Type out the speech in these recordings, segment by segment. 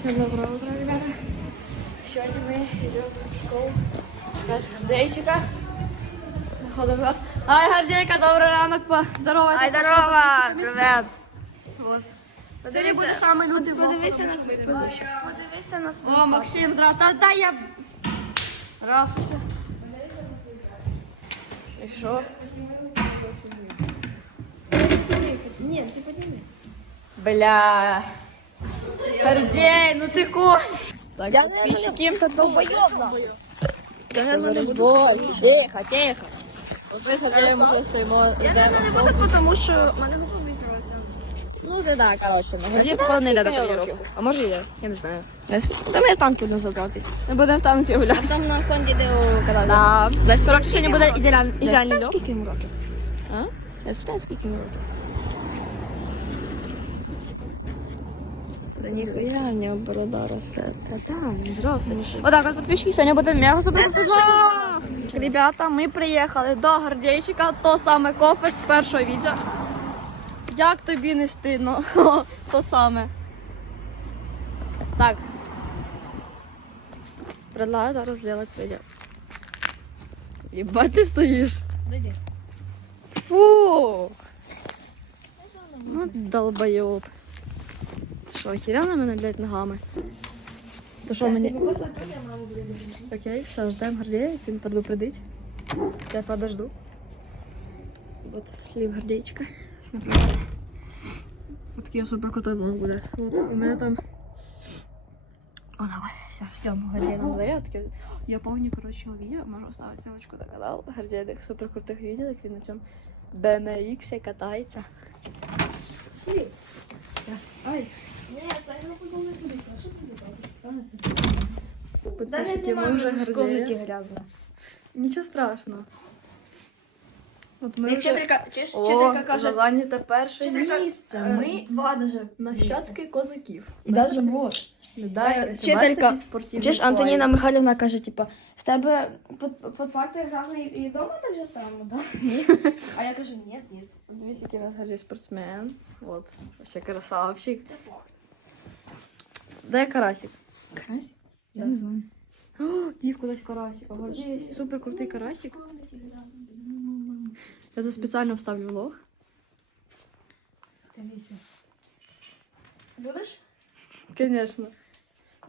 Всем доброго утра, ребята. Сегодня мы идем в школу искать Гордейчика. Находим класс. Ай, Гордейка, добрий ранок, па. Здорово. Ай, здорово! Привет! Вот. Ти буде самий лютий влог. Подивися на свій Подивися на свій О, Максим, здрав. Та, та я... Здравствуйте. І що? Ні, ти підніми. Бля. Гордей, ну ти конч. Так, подписчики. Це долбойовна. Зараз боль. Тихо, тихо. От ми Гордеєм вже стоїмо. Я не буду, тому що мене не повісилося. Ну, ти так, коротше. На Гордій, походу, не йде до тренування. А може йде? Я не знаю. Там я танки одну забрати. Ми будемо в танки гуляти. Там на Хонді де катати. Да. Весь коротше сьогодні буде ідеальний льох. Скільки йому років? А? Я спитаю, скільки йому років. Ніхуя в нього борода росте. Та там, взрослий. Отак, от підписчики, сьогодні буде мега супер Ребята, ми приїхали до Гордейчика, то саме кофе з першого відео. Як тобі не стидно? то саме. Так. Предлагаю зараз зробити своє діло. Єбать ти стоїш. Фу! Ну, долбойоб. Що, охерял на мене, блядь, ногами? То що мені... Окей, все, ждем Гордея, він предупредить. Я подожду. Вот слив Гордейчика. Вот такий супер крутой буде. Вот, у мене там... Вот так вот. Все, на дворе. Вот Я помню, короче, его можу оставить ссылочку на канал. Гордея таких супер відео, як він на цьому BMX катається. Пішли. Ай. Ні, це не подумай туди. Що ти забрати? Підписчики, ми вже в комнаті грязно. Нічого страшного. От ми вчителька, чуєш, О, вчителька каже, зайняте перше вчителька, місце. е, Ми два даже. нащадки козаків. І даже вот. Та, вчителька, Чуєш, флай? Антоніна Михайлівна каже, типа, в тебе під, під партою грязно і, і вдома так же само, да? А я кажу, ні, ні. Дивіться, який у нас гарний спортсмен. Вот, вообще красавчик. Дай карасик. Карась? Я не знаю. О, дівку дать карасика. Гордій, супер крутий карасик. Я за спеціально вставлю влог. Дивися. Будеш? Конечно.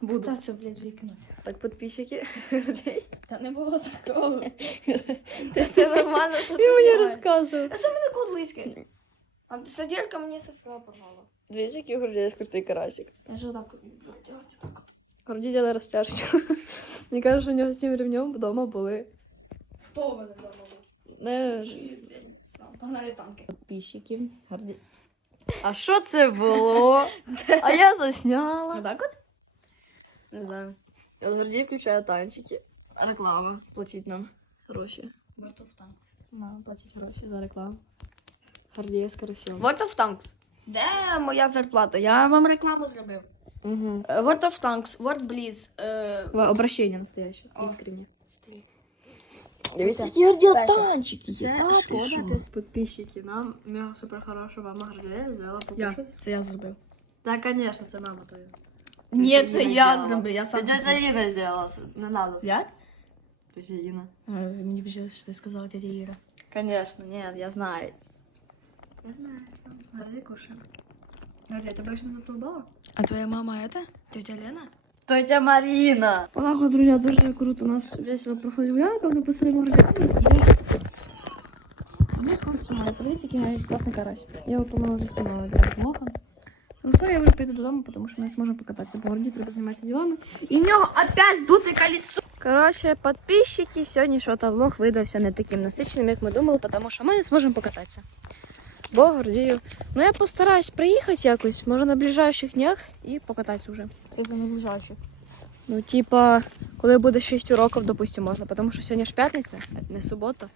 Буду. Та це, блядь, вікно. Так, підписчики. Та не було такого. Це нормально, що ти мені розказував. А це мене кодлиський. А сиділька мені сестра порвала. Дивіться, який у крутий карасик. Я ж так люблю делать так. Гордій діли розтяжечку. Мені кажуть, що у нього з цим ремнем вдома були. Хто в мене вдома був? Не Погнали танки. підписчики. Горді. А що це було? А я засняла. так от? Не знаю. І от Гордій включає танчики. Реклама. Платіть нам гроші. World of Tanks. Нам платіть гроші за рекламу. Гордія з карасьом. World of Tanks. Де моя зарплата? Я вам рекламу зробив. Угу. Е, World of Tanks, World Bliss. е, Обращення настояще. О. Іскренне. стрій. Дивіться, які Гордія Перше. танчики. Це є. Та ти шкода, що? ти- Підписчики, нам мега супер хорошо мама Гордія взяла покушати. це я зробив. Да, конечно, це мама твоя. Ні, Ти це Іна я зробила. зробив, я Це сам. дядя Іна зробила, це не надо. Я? Дядя Іна. Мені б що ти сказала дядя Іра. Конечно, нет, я знаю. Я знаю, что. Горди кушаем. Горди, ты больше не задолбала? А твоя мама это? Тетя Лена? Тетя Марина. Отак, друзья, дуже круто. У нас весело проходить гулянка, ми посадимо гордями. У нас консумає. Подивіться, який навіть класний карась. Я його, по-моєму, вже знімала для лоха. Ну що, я вже піду додому, тому що ми не зможемо покататися по городі, треба займатися ділами. І в нього опять здуте колесо. Коротше, підписчики, сьогодні що то влог видався не таким насиченим, як ми думали, тому що ми не зможемо покататися. Бо гордію. Ну я постараюсь приїхати якось, може на ближайших днях і покататися вже. Це за наближаючи. Ну, типа, коли буде 6 уроків, допустим, можна, тому що сьогодні ж п'ятниця, не субота.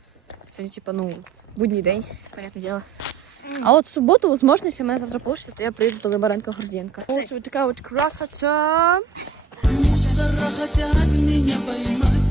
Сьогодні, типа, ну, будній день, понятне діло. А от в суботу, возможно, якщо мене завтра получится, то я приїду до Либаренка Гордієнка. Ось ось така от красота. Мусора хотят меня поймать